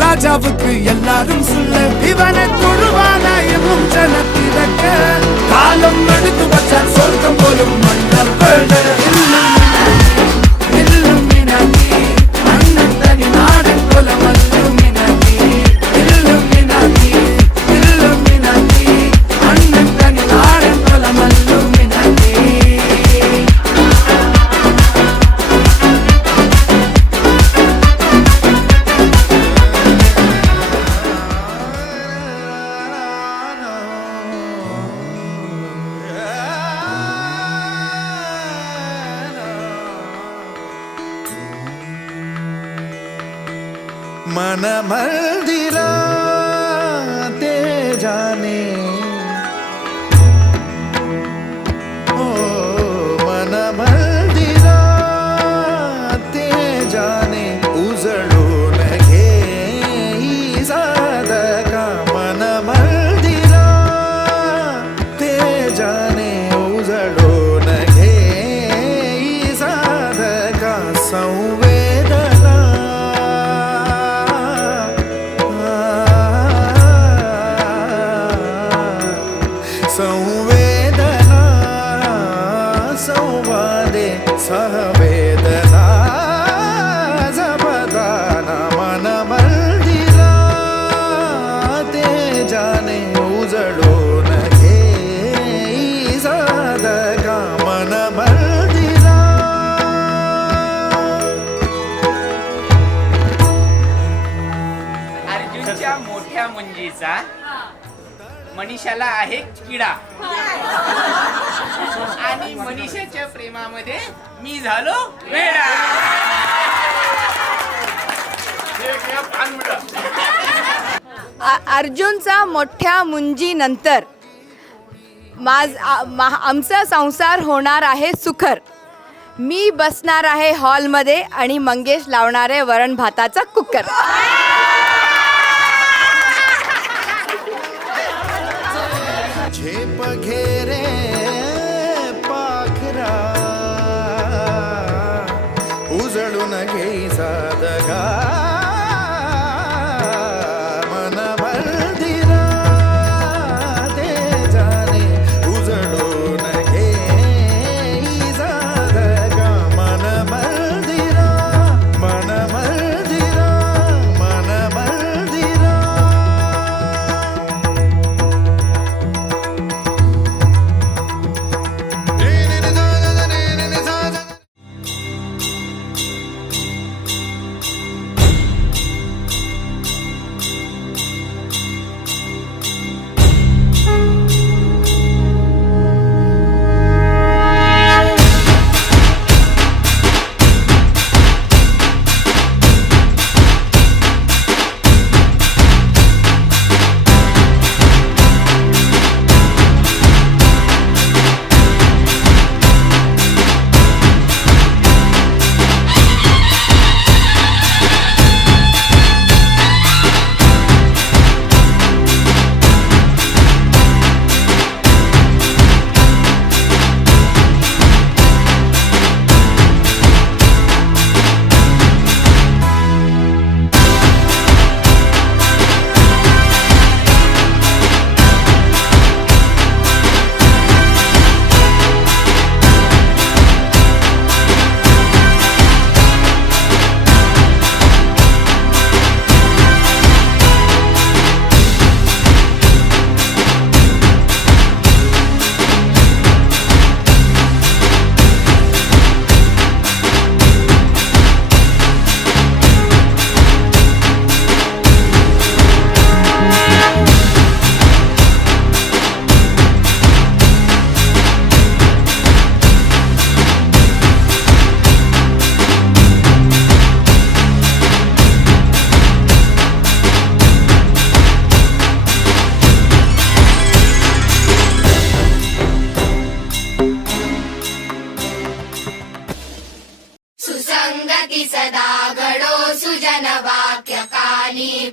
ராஜாவுக்கு எல்லாரும் சொல்ல இவனை தொழுவானா எனும் ஜனத்திறக்க காலம் எடுத்து வச்சான் சொர்க்கம் போலும் மன்னர் அண்ணன் தனி நாடன் போல மல்லும் அண்ணன் தனி நாடன் போல மல்லும் मन मंदिरा ते जाने ओ मन मंदिरा ते जाने उजळून घे साधका मन मंदिरा ते जाने उजळून घे साधका संवेदना संवेदना संवादे सहवेदना जपदाना मन मंदिरा ते जाने उजळून घे साधका मन मंदिरा अर्जुनच्या मोठ्या मुंजीचा मनीषाला आहे किडा आणि मनीषाच्या प्रेमामध्ये मी झालो वेडा. अर्जुनचा मोठ्या मुंजीनंतर आमचा संसार होणार आहे सुखर. मी बसणार आहे हॉलमध्ये आणि मंगेश लावणार आहे वरण भाताचा कुकर. झेप घेरे पाखरा उजळून घे साधका मन मंदिरा ते जाने उजळून घे साधका मन मंदिरा मन मंदिरा मन मंदिरा.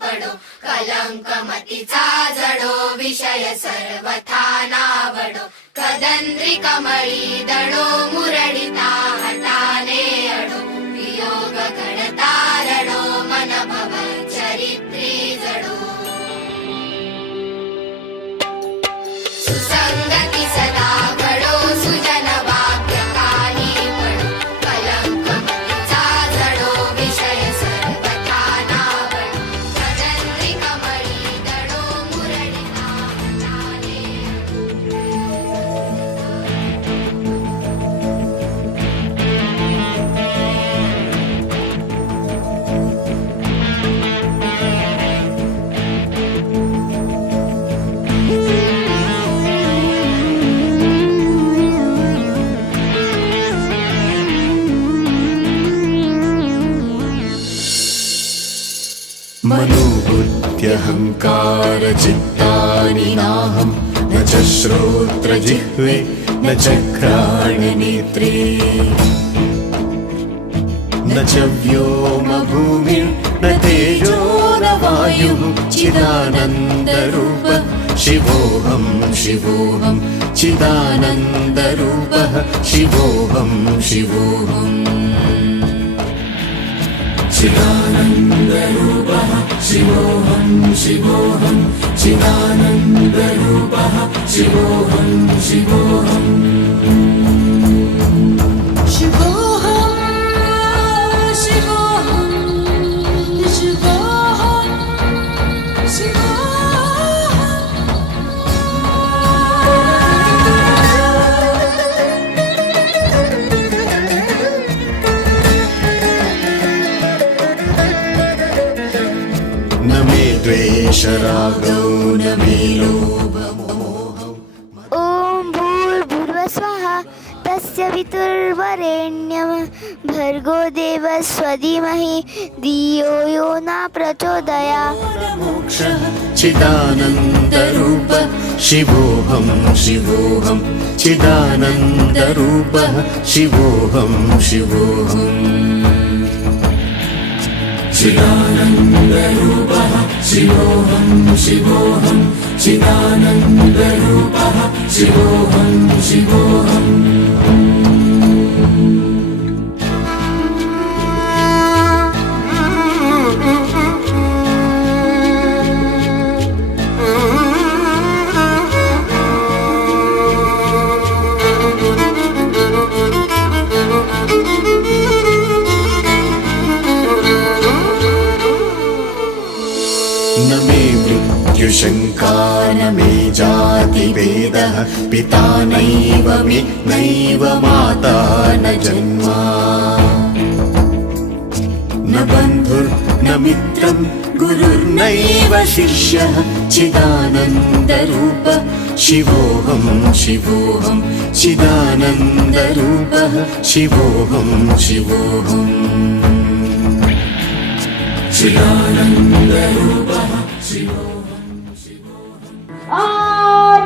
पडो कलंक मतीचा जडो विषय सर्वथा नावडो कदंद्री कमळी दडो मुरडिता हटाने अडो वियोग घडता रडो मन भव चरित्र नानुभूत्यहङ्कारचित्तानि नाहं न च श्रोत्रजिह्वे न च घ्राणनेत्रे न च व्योमभूमिर्न तेजो न वायुः चिदानन्दरूपः शिवोऽहं शिवोऽहं चिदानन्दरूपः शिवोऽहं शिवोऽहम् चिदानन्दरूपः शिवोऽहं शिवोऽहं चिदानन्दरूपः शिवोऽहं शिवोऽहम् द्वेषरागौ न मे लोभमोहौ। ॐ भूर्भुवस्वः तस्य पितुर्वरेण्यं भर्गो देवस्य धीमहि धियो यो न प्रचोदयात्। मोक्षः चिदानन्दरूपः शिवोऽहं शिवोऽहं चिदानन्दरूपः शिवोऽहं शिवोऽहम् चिदानन्दरूपः शिवोऽहं शिवोऽहं चिदानन्दरूपः शिवोऽहं शिवोऽहम् न मे मृत्युशङ्का न मे जातिभेदः पिता नैव मे नैव माता न जन्मा न बन्धुर्न मित्रं गुरुर्नैव शिष्यः चिदानन्दरूपः शिवोऽहं शिवोऽहं चिदानन्दरूपः शिवोऽहं शिवोऽहम् चिदानन्दरूपः शिवोऽहं शिवोऽहम् ॐ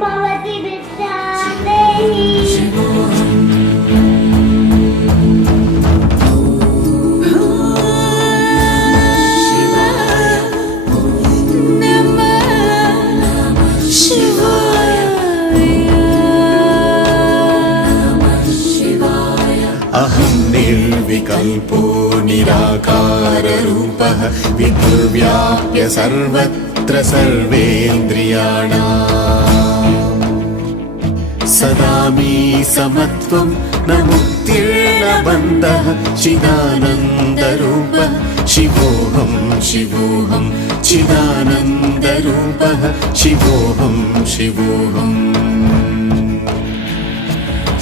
भवति भिक्षां देहि अहं निर्विकल्पो निराकाररूपः विभुर्व्याप्य सर्वत्र सर्वेन्द्रियाणाम् सदा मे समत्वं न मुक्तिर्न बन्धः चिदानन्दरूपः शिवोऽहं शिवोऽहं चिदानन्दरूपः शिवोऽहं शिवोऽहम्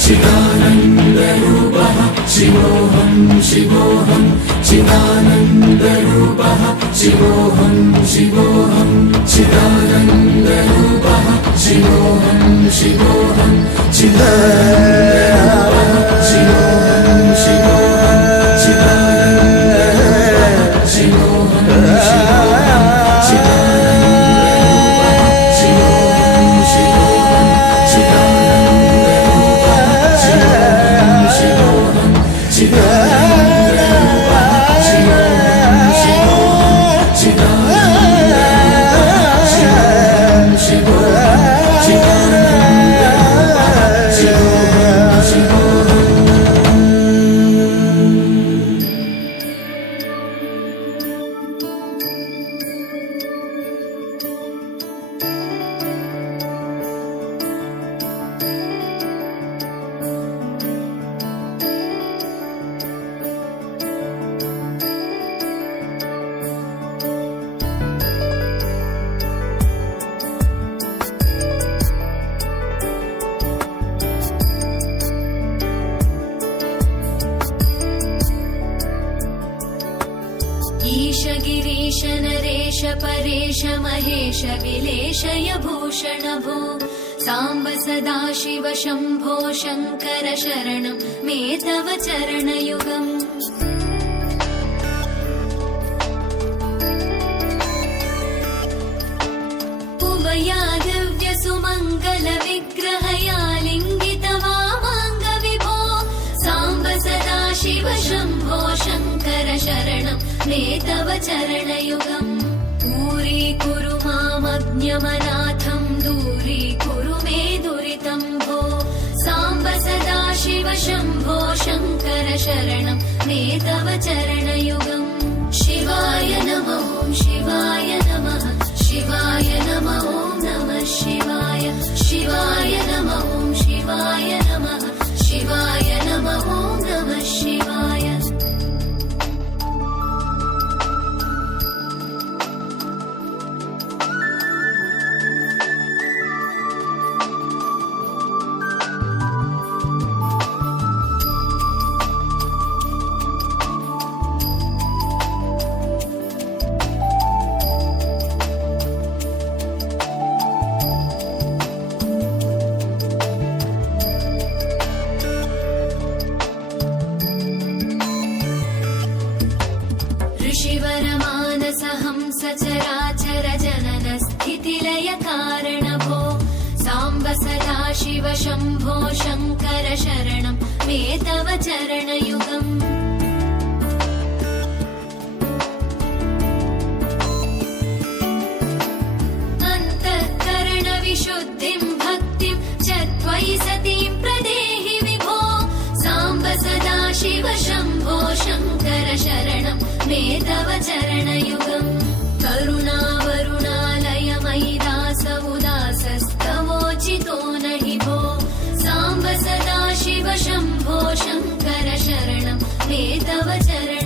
चिदानन्दरूपः शिवोऽहं शिवोऽहं चिदानन्दरूपः शिवोऽहं शिवोऽहं चिदानन्दरूपः शिवोऽहं शिवोऽहं चिदानन्दरूपः शिवोऽहं शिवोऽहं चिदानन्दरूपः शिवोऽहं ईश गिरीश नरेश परेश महेश विलेशय भूषण भो साम्ब सदाशिव शम्भो शङ्कर शरणं मे तव चरणयुगम् शरणं मे तव चरणयुगम् दूरीकुरु मामज्ञमनाथं दूरीकुरु मे दुरितं भो साम्ब सदा शिव शम्भो शङ्कर शरणं मे तव चरणयुगम् शिवाय नमः शिवाय नमः शिवाय नमः नमः शिवाय शिवाय नमः शिवाय नमः शिवाय नमः नमः शिवाय ऋषिवरमानसहंस चराचर जनन स्थितिलय कारणभो साम्ब सदा शिव शम्भो शङ्कर शरणं मे तव चरणयुगम् अन्तःकरणविशुद्धिं भक्तिं च त्वयि सतीं प्रदेहि विभो साम्ब सदा शिव शम्भो शङ्कर शरणं मे तव चरणयुगम् करुणावरुणालयमयि दास उदासस्तवोचितो नहि भो साम्ब सदा शिव शम्भो शङ्कर शरणं मे तव चरण